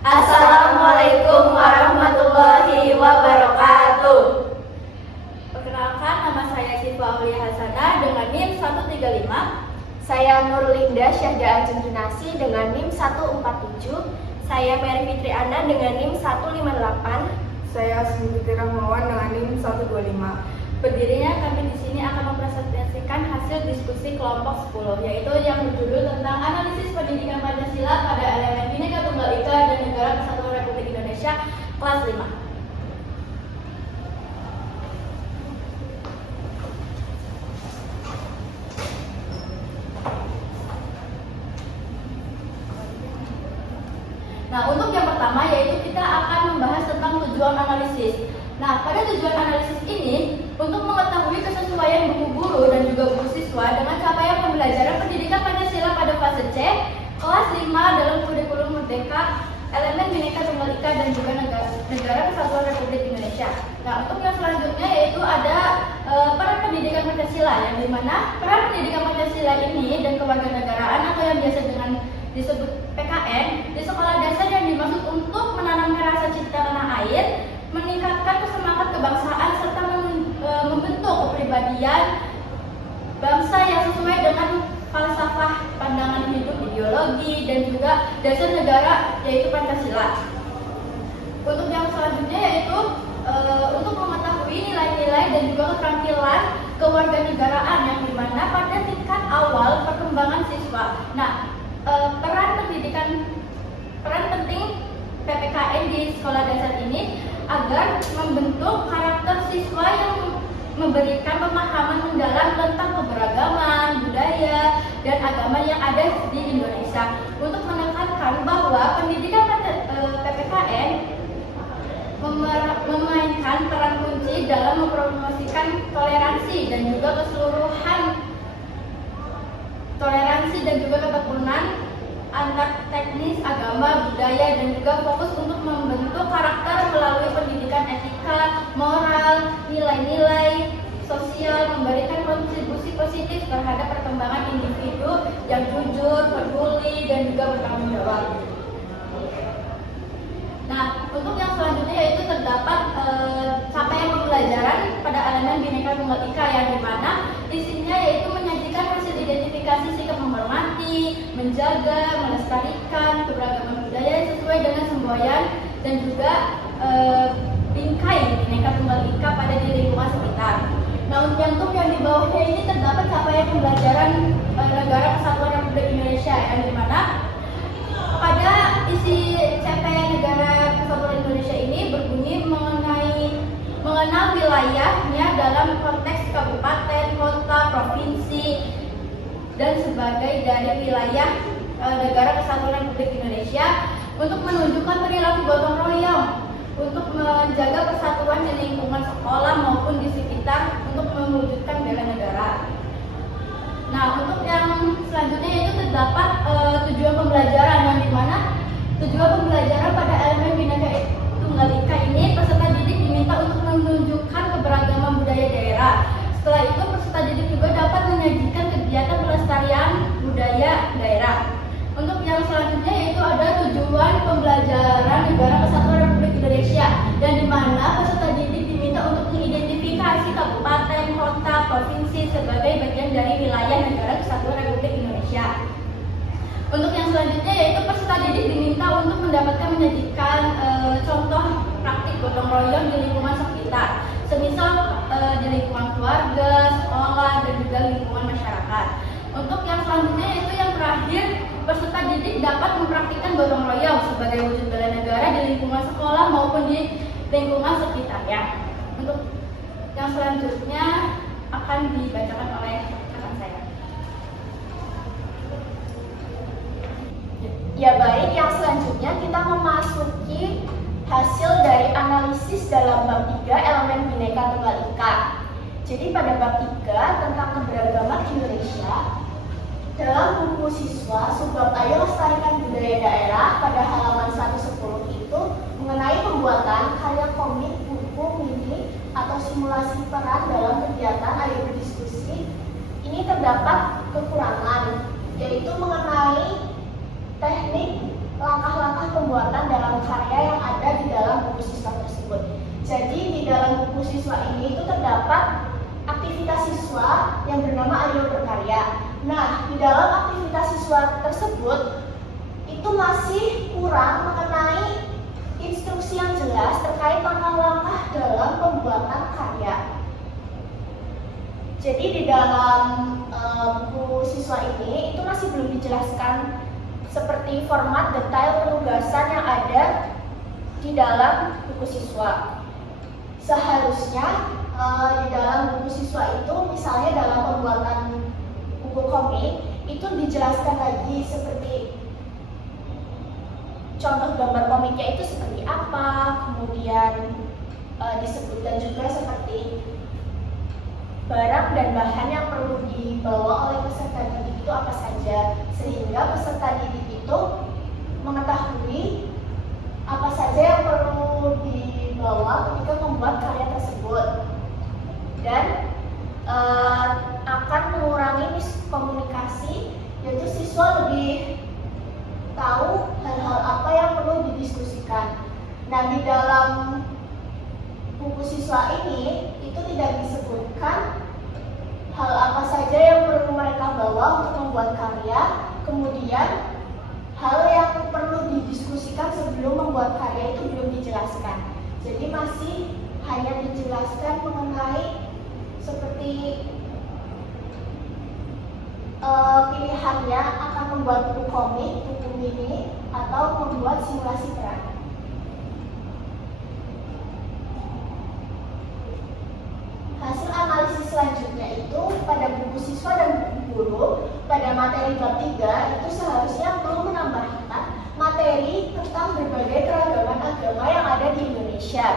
Assalamualaikum warahmatullahi wabarakatuh. Perkenalkan, nama saya Syifa Aulia Hasanah dengan NIM 135. Saya Nurlinda Syahda Ajeng Junasi dengan NIM 147. Saya Mary Fitri Ana dengan NIM 158. Saya Smiti Rahmawan dengan NIM 125. Berdirinya kami di sini akan mempresentasikan hasil diskusi kelompok 10, yaitu yang berjudul tentang analisis pendidikan Pancasila pada elemen Bhinneka Tunggal Ika dan Negara Kesatuan Republik Indonesia kelas 5. Nah, untuk yang pertama yaitu kita akan membahas tentang tujuan analisis. Nah, pada tujuan analisis ini untuk mengetahui kesesuaian buku guru dan juga buku siswa dengan capaian pembelajaran pendidikan Pancasila pada fase C, kelas 5 dalam kurikulum Merdeka, elemen Bhinneka Tunggal Ika dan juga Negara Kesatuan Republik Indonesia. Nah, untuk yang selanjutnya yaitu ada peran pendidikan Pancasila, yang dimana peran pendidikan Pancasila ini dan kewarganegaraan atau yang biasa dengan disebut PKN di sekolah dasar yang dimaksud untuk menanamkan rasa cinta tanah air, meningkatkan semangat kebangsaan serta membentuk kepribadian bangsa yang sesuai dengan falsafah pandangan hidup, ideologi dan juga dasar negara yaitu Pancasila. Untuk yang selanjutnya yaitu untuk mengetahui nilai-nilai dan juga keterampilan kewarganegaraan yang dimana pada tingkat awal perkembangan siswa. Nah, peran penting PPKN di sekolah dasar ini agar membentuk karakter siswa yang memberikan pemahaman mendalam tentang keberagaman, budaya, dan agama yang ada di Indonesia untuk menekankan bahwa pendidikan PPKN memainkan peran kunci dalam mempromosikan toleransi dan juga kerukunan antar teknis, agama, budaya, dan juga fokus untuk membentuk karakter melalui pendidikan etika, moral, nilai-nilai sosial, memberikan kontribusi positif terhadap perkembangan individu yang jujur, peduli, dan juga bertanggung jawab. Nah, untuk yang selanjutnya yaitu terdapat capaian pembelajaran pada elemen Bhinneka Tunggal Ika yang dimana isinya yaitu menyajikan hasil identifikasi sikap menghormati, menjaga, melestarikan keberagaman budaya sesuai dengan semboyan dan juga bingkai Bhinneka Tunggal Ika pada di lingkungan sekitar. Nah, untuk yang di bawahnya ini terdapat capaian pembelajaran Negara Kesatuan Republik Indonesia yang dimana pada isi capaian Negara Kesatuan Indonesia ini berbunyi mengenal wilayahnya dalam konteks kabupaten, kota, provinsi, dan sebagai dari wilayah Negara Kesatuan Republik Indonesia untuk menunjukkan perilaku gotong royong untuk menjaga persatuan di lingkungan sekolah maupun di sekitar untuk mewujudkan bela negara. Nah, untuk yang selanjutnya yaitu terdapat tujuan pembelajaran yang dimana tujuan pembelajaran pada elemen Bhinneka Tunggal Ika ini peserta didik diminta untuk menunjukkan keberagaman budaya daerah. Setelah itu peserta didik juga dapat menyajikan kegiatan pelestarian budaya daerah. Untuk yang selanjutnya yaitu ada tujuan pembelajaran Negara Kesatuan Republik Indonesia yang dimana peserta didik diminta untuk mengidentifikasi kabupaten, kota, provinsi sebagai bagian dari wilayah Negara Kesatuan Republik Indonesia. Untuk yang selanjutnya yaitu peserta didik diminta untuk mendapatkan menyajikan contoh praktik gotong royong di lingkungan sekitar, semisal di lingkungan keluarga, sekolah, dan juga lingkungan masyarakat. Untuk yang selanjutnya yaitu yang terakhir, peserta didik dapat mempraktikkan gotong royong sebagai wujud bela negara di lingkungan sekolah maupun di lingkungan sekitarnya. Untuk yang selanjutnya akan dibacakan oleh rekan saya. Ya baik, yang selanjutnya kita memasuki hasil dari analisis dalam bab 3 elemen Bhinneka Tunggal Ika. Jadi pada bab 3 tentang keberagaman Indonesia, dalam buku siswa subbab Ayo Lestarikan Budaya Daerah pada halaman 110 itu mengenai pembuatan karya komik, buku, mini, atau simulasi peran dalam kegiatan Ayo Berdiskusi. Ini terdapat kekurangan, yaitu mengenai teknik langkah-langkah pembuatan dalam karya yang ada di dalam buku siswa tersebut. Jadi di dalam buku siswa ini itu terdapat aktivitas siswa yang bernama Ayo Berkarya. Nah, di dalam aktivitas siswa tersebut itu masih kurang mengenai instruksi yang jelas terkait langkah-langkah dalam pembuatan karya. Jadi di dalam buku siswa ini itu masih belum dijelaskan seperti format detail penugasan yang ada di dalam buku siswa. Seharusnya di dalam buku siswa itu, misalnya dalam pembuatan buku komik, itu dijelaskan lagi seperti contoh gambar komiknya itu seperti apa, kemudian disebutkan juga seperti barang dan bahan yang perlu dibawa oleh peserta didik itu apa saja, sehingga peserta didik itu mengetahui apa saja yang perlu dibawa ketika membuat karya tersebut, dan akan mengurangi miskomunikasi, yaitu siswa lebih tahu hal-hal apa yang perlu didiskusikan. Nah, di dalam buku siswa ini itu tidak disebutkan hal apa saja yang perlu mereka bawa untuk membuat karya, kemudian hal yang perlu didiskusikan sebelum membuat karya itu belum dijelaskan. Jadi masih hanya dijelaskan mengenai seperti pilihannya akan membuat buku komik, buku mini, atau membuat simulasi peran. Hasil analisis selanjutnya itu pada buku siswa dan buku guru pada materi bab 3 itu seharusnya perlu menambahkan materi tentang berbagai keragaman agama yang ada di Indonesia.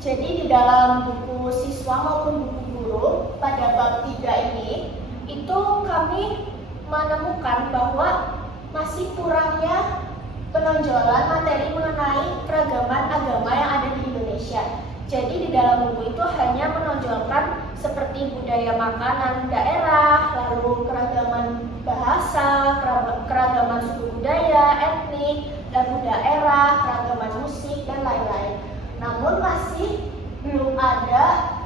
Jadi di dalam buku siswa maupun buku guru pada bab 3 ini itu kami menemukan bahwa masih kurangnya penonjolan materi mengenai keragaman agama yang ada di Indonesia. Jadi di dalam buku itu hanya menonjolkan seperti budaya makanan daerah, lalu keragaman bahasa, keragaman suku budaya, etnik, lagu daerah, keragaman musik, dan lain-lain. Namun masih belum ada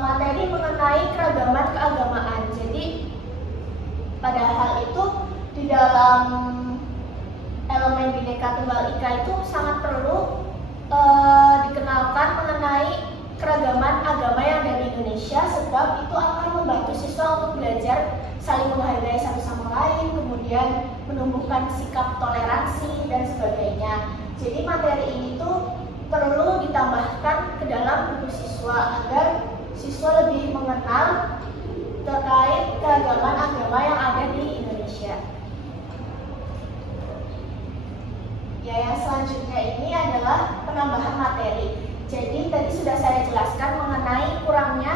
materi mengenai keragaman keagamaan. Jadi padahal itu di dalam elemen Bhinneka Tunggal Ika itu sangat perlu dikenalkan mengenai keragaman agama yang ada di Indonesia, sebab itu akan membantu siswa untuk belajar saling menghargai satu sama lain, kemudian menumbuhkan sikap toleransi dan sebagainya. Jadi materi ini tuh perlu ditambahkan ke dalam buku siswa agar siswa lebih mengenal terkait keragaman agama yang ada di Indonesia. Ya, yang selanjutnya ini adalah penambahan materi. Jadi tadi sudah saya jelaskan mengenai kurangnya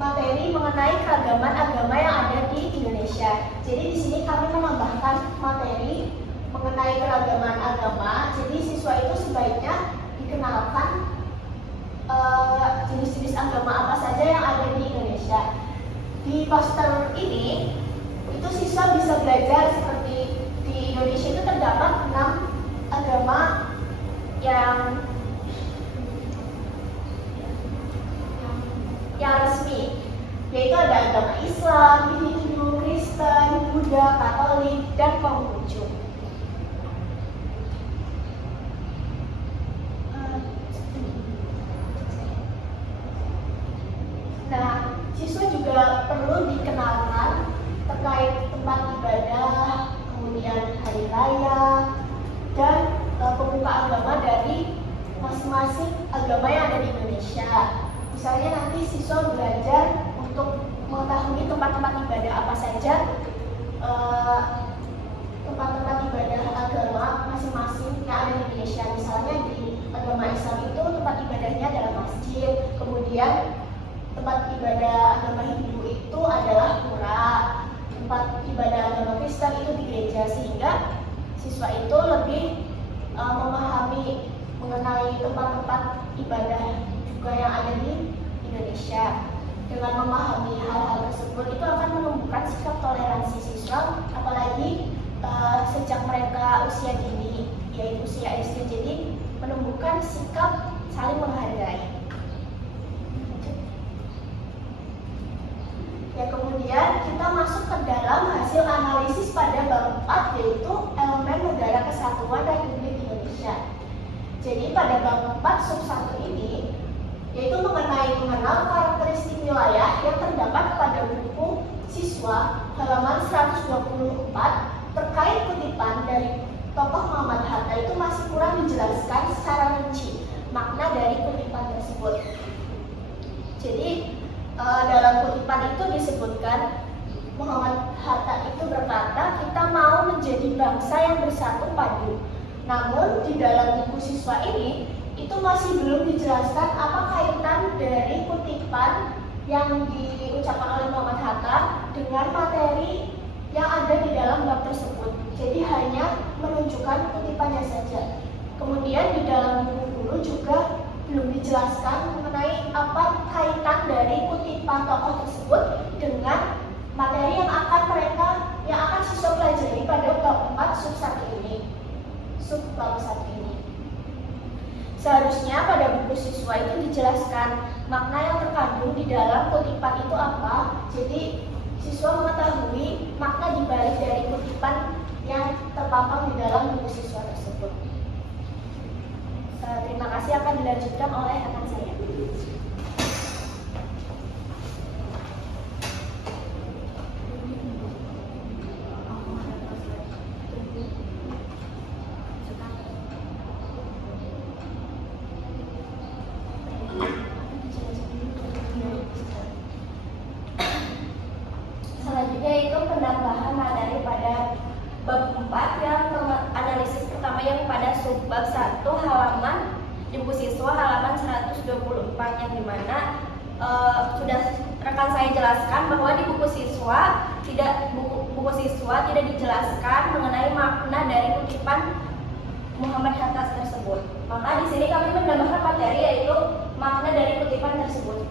materi mengenai keragaman agama yang ada di Indonesia. Jadi di sini kami menambahkan materi mengenai keragaman agama. Jadi siswa itu sebaiknya dikenalkan jenis-jenis agama apa saja yang ada di Indonesia. Di poster ini itu siswa bisa belajar seperti di Indonesia itu terdapat 6 agama yang resmi, yaitu ada agama Islam, Hindu, Kristen, Buddha, Katolik, dan Konghucu. Nah, siswa juga perlu dikenalkan terkait tempat ibadah, kemudian hari raya, dan pemuka agama dari masing-masing agama yang ada di Indonesia. Misalnya nanti siswa belajar untuk mengetahui tempat-tempat ibadah apa saja, tempat-tempat ibadah agama masing-masing yang ada di Indonesia. Misalnya di agama Islam itu tempat ibadahnya adalah masjid, kemudian tempat ibadah agama Hindu itu adalah pura, tempat ibadah agama Kristen itu di gereja, sehingga siswa itu lebih memahami mengenai tempat-tempat ibadah juga yang ada di Indonesia. Dengan memahami hal-hal tersebut itu akan menumbuhkan sikap toleransi siswa, apalagi sejak mereka usia dini, yaitu usia SD. Jadi menumbuhkan sikap saling menghargai. Ya, kemudian kita masuk ke dalam hasil analisis pada bab 4, yaitu elemen negara kesatuan Republik Indonesia. Jadi pada bab 4 sub 1 ini yaitu mengenal karakteristik wilayah yang terdapat pada buku siswa halaman 124 terkait kutipan dari tokoh Muhammad Hatta itu masih kurang dijelaskan secara rinci makna dari kutipan tersebut. Jadi dalam kutipan itu disebutkan Muhammad Hatta itu berkata, kita mau menjadi bangsa yang bersatu padu. Namun di dalam buku siswa ini itu masih belum dijelaskan apa kaitan dari kutipan yang diucapkan oleh Muhammad Hatta dengan materi yang ada di dalam bab tersebut. Jadi hanya menunjukkan kutipannya saja. Kemudian di dalam buku guru juga belum dijelaskan mengenai apa kaitan dari kutipan tokoh tersebut dengan materi yang akan siswa pelajari pada bab 4 sub 1 ini. Sub bab 1 ini. Seharusnya pada buku siswa itu dijelaskan makna yang terkandung di dalam kutipan itu apa. Jadi siswa mengetahui makna dibalik dari kutipan yang terpampang di dalam buku siswa tersebut. Terima kasih, akan dilanjutkan oleh rekan saya. Selanjutnya itu penambahan materi pada bab 4 yang analisis pertama yang pada subbab 1 halaman di buku siswa halaman 124 yang dimana sudah rekan saya jelaskan bahwa di buku siswa tidak dijelaskan mengenai makna dari kutipan Muhammad Hatta tersebut. Maka di sini kami menambahkan materi yaitu makna dari kutipan tersebut.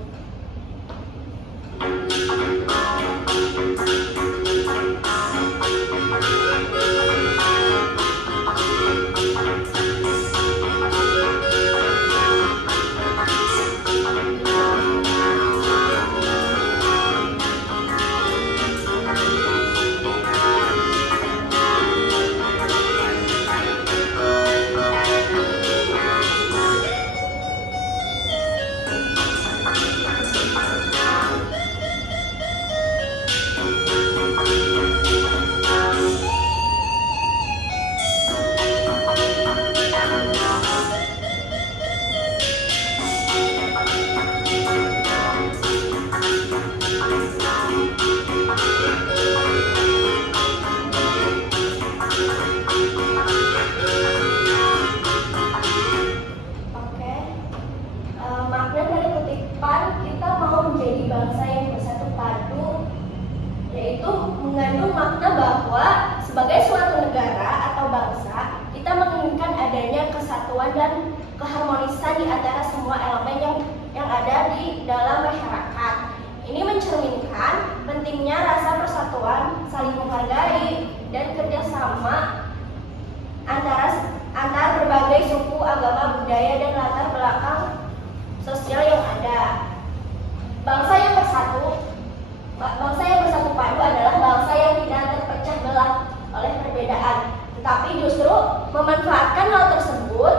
Mengandung makna bahwa sebagai suatu negara atau bangsa, kita menginginkan adanya kesatuan dan keharmonisan di antara semua elemen yang ada di dalam masyarakat. Ini mencerminkan pentingnya rasa persatuan, saling menghargai, dan kerjasama antara berbagai suku, agama, budaya, dan latar belakang sosial yang ada. Bangsa yang bersatu padu adalah bangsa yang tidak terpecah belah oleh perbedaan, tetapi justru memanfaatkan hal tersebut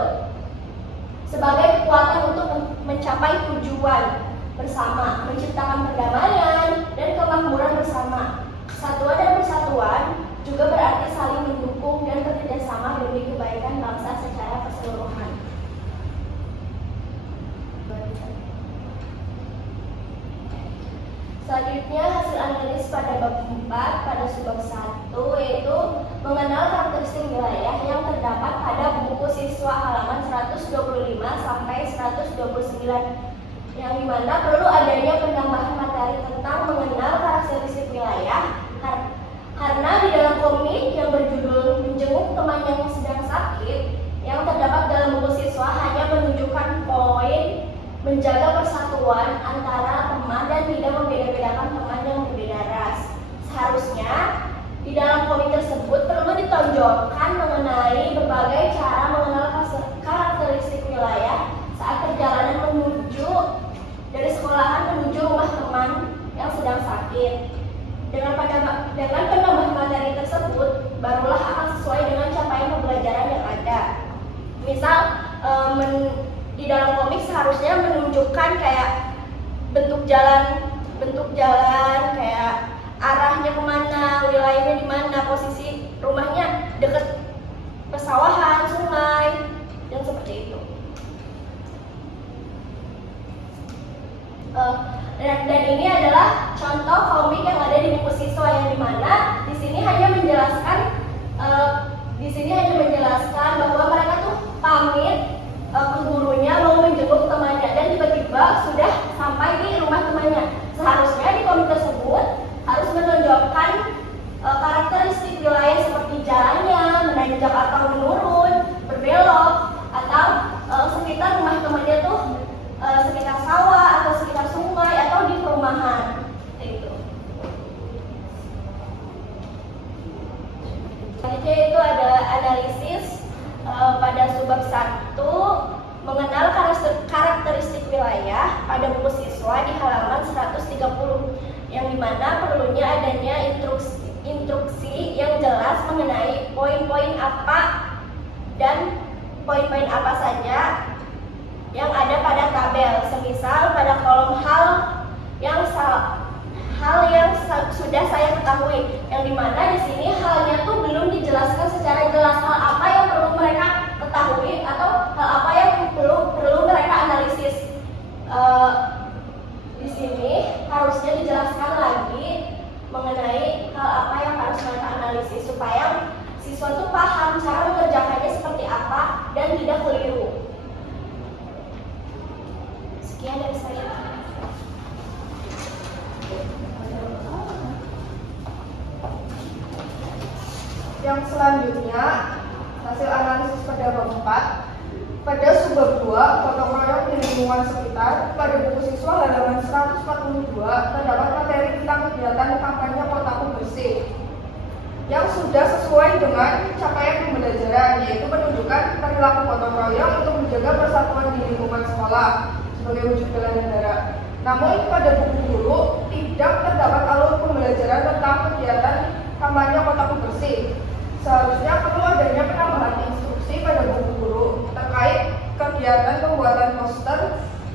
sebagai kekuatan untuk mencapai tujuan bersama, menciptakan perdamaian dan kemakmuran bersama. Kesatuan dan persatuan juga berarti saling mendukung dan bekerjasama demi kebaikan bangsa secara keseluruhan. Selanjutnya hasil analisis pada bab 4 pada subbab 1 yaitu mengenal karakteristik wilayah yang terdapat pada buku siswa halaman 125 sampai 129 yang dimana perlu adanya penambahan materi tentang mengenal karakteristik wilayah karena di dalam komik yang berjudul Menjenguk Teman yang Sedang Sakit yang terdapat dalam buku siswa hanya menunjukkan poin menjaga persatuan antara teman dan tidak membeda-bedakan teman yang berbeda ras. Seharusnya di dalam komik tersebut perlu ditonjolkan mengenai berbagai cara mengenal karakteristik wilayah saat perjalanan menuju dari sekolahan menuju rumah teman yang sedang sakit. Dengan penambahan materi tersebut, barulah akan sesuai dengan capaian pembelajaran yang ada. Misal, di dalam komik seharusnya menunjukkan kayak bentuk jalan, kayak arahnya kemana, wilayahnya di mana, posisi rumahnya dekat pesawahan, sungai, dan seperti itu. Dan ini adalah contoh komik yang ada di buku siswa yang dimana di sini hanya menjelaskan bahwa mereka tuh pamit ke gurunya mau menjenguk temannya dan tiba-tiba sudah sampai di rumah temannya. Seharusnya di komik tersebut harus menonjolkan karakteristik wilayah seperti jalannya, menanjak atau menurun, berbelok, atau sekitar rumah temannya tuh sekitar sawah atau sekitar sungai atau di perumahan. Itu. Selanjutnya itu ada analisis pada subbab 1 mengenal karakteristik wilayah pada buku siswa di halaman 130 yang dimana perlunya adanya instruksi yang jelas mengenai poin-poin apa dan poin-poin apa saja yang ada pada tabel, semisal pada kolom hal yang sudah saya ketahui, yang dimana di sini halnya tuh belum dijelaskan secara jelas hal apa yang perlu mereka ketahui atau hal apa yang perlu mereka analisis. Di sini harusnya dijelaskan lagi mengenai hal apa yang harus mereka analisis supaya siswa tuh paham cara mengerjakannya seperti apa dan tidak keliru. Sekian dari saya. Yang selanjutnya, hasil analisis pada bab 4. Pada subbab 2, gotong royong di lingkungan sekitar, pada buku siswa halaman 142 terdapat materi tentang kegiatan kampanye kotaku bersih yang sudah sesuai dengan capaian pembelajaran, yaitu menunjukkan perilaku gotong royong untuk menjaga persatuan di lingkungan sekolah sebagai wujud bela negara. Namun pada buku guru tidak terdapat alur pembelajaran tentang kegiatan kampanye kotaku bersih. Seharusnya perlu adanya penambahan instruksi pada buku guru terkait kegiatan pembuatan poster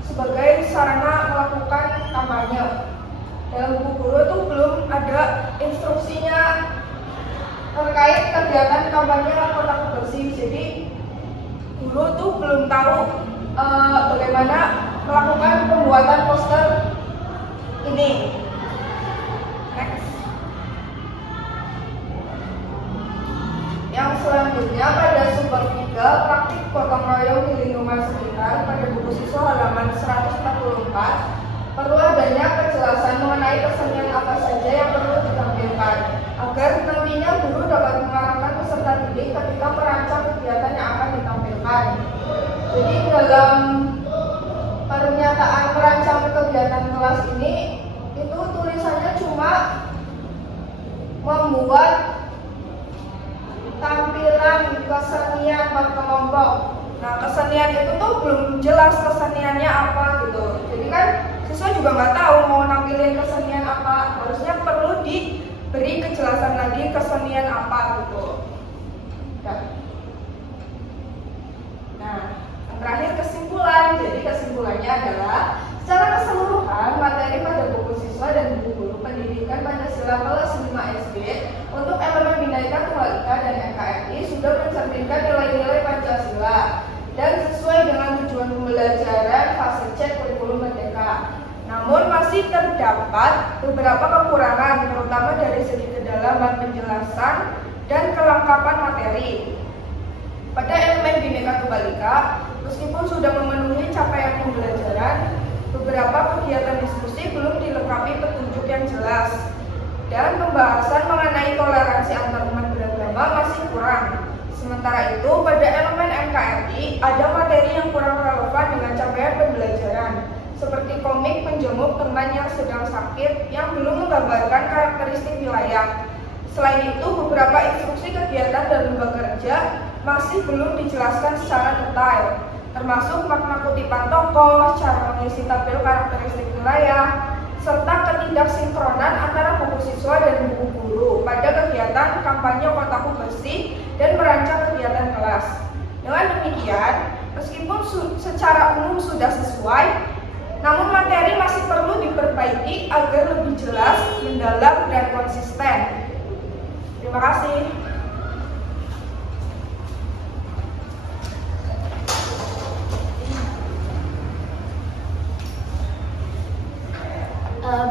sebagai sarana melakukan kampanye. Dalam buku guru itu belum ada instruksinya terkait kegiatan kampanye kotaku bersih. Jadi guru tuh belum tahu bagaimana melakukan pembuatan poster ini. Next. Yang selanjutnya pada subbab 3 praktik gotong royong di lingkungan sekitar pada buku siswa halaman 144 perlu adanya kejelasan mengenai kesenian apa saja yang perlu ditampilkan agar nantinya guru dapat mengarahkan peserta didik ketika merancang kegiatan yang akan ditampilkan. Jadi dalam pernyataan merancang kegiatan kelas ini itu tulisannya cuma membuat tampilan kesenian berkelompok. Nah, kesenian itu tuh belum jelas keseniannya apa gitu. Jadi kan siswa juga nggak tahu mau nampilin kesenian apa. Harusnya perlu diberi kejelasan lagi kesenian apa gitu. Nah, yang terakhir kesimpulan. Jadi kesimpulannya adalah secara keseluruhan materi pada buku siswa dan buku guru pendidikan Pancasila kelas 5 SD untuk elemen Bhinneka Tunggal Ika dan NKRI sudah mencerminkan nilai-nilai Pancasila dan sesuai dengan tujuan pembelajaran fase C kurikulum merdeka. Namun masih terdapat beberapa kekurangan, terutama dari segi kedalaman penjelasan dan kelengkapan materi. Pada elemen Bhinneka Tunggal Ika, meskipun sudah memenuhi capaian pembelajaran, beberapa kegiatan diskusi belum dilengkapi petunjuk yang jelas, dan pembahasan mengenai toleransi antarumat beragama masih kurang. Sementara itu, pada elemen NKRI ada materi yang kurang relevan dengan capaian pembelajaran, seperti komik menjenguk teman yang sedang sakit yang belum menggambarkan karakteristik wilayah. Selain itu, beberapa instruksi kegiatan dan lembaga kerja masih belum dijelaskan secara detail, termasuk makna kutipan tokoh, cara mengisi tabel karakteristik wilayah, serta ketidaksinkronan antara buku siswa dan buku guru pada kegiatan kampanye Kotaku Bersih dan merancang kegiatan kelas. Dengan demikian, meskipun secara umum sudah sesuai, namun materi masih perlu diperbaiki agar lebih jelas, mendalam, dan konsisten. Terima kasih.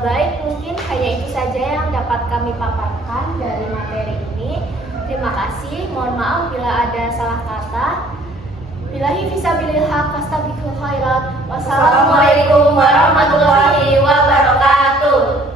Baik, mungkin hanya itu saja yang dapat kami paparkan dari materi ini. Terima kasih, mohon maaf bila ada salah kata. Billahi fisabilil haq, fastabiqul khairat. Wassalamualaikum warahmatullahi wabarakatuh.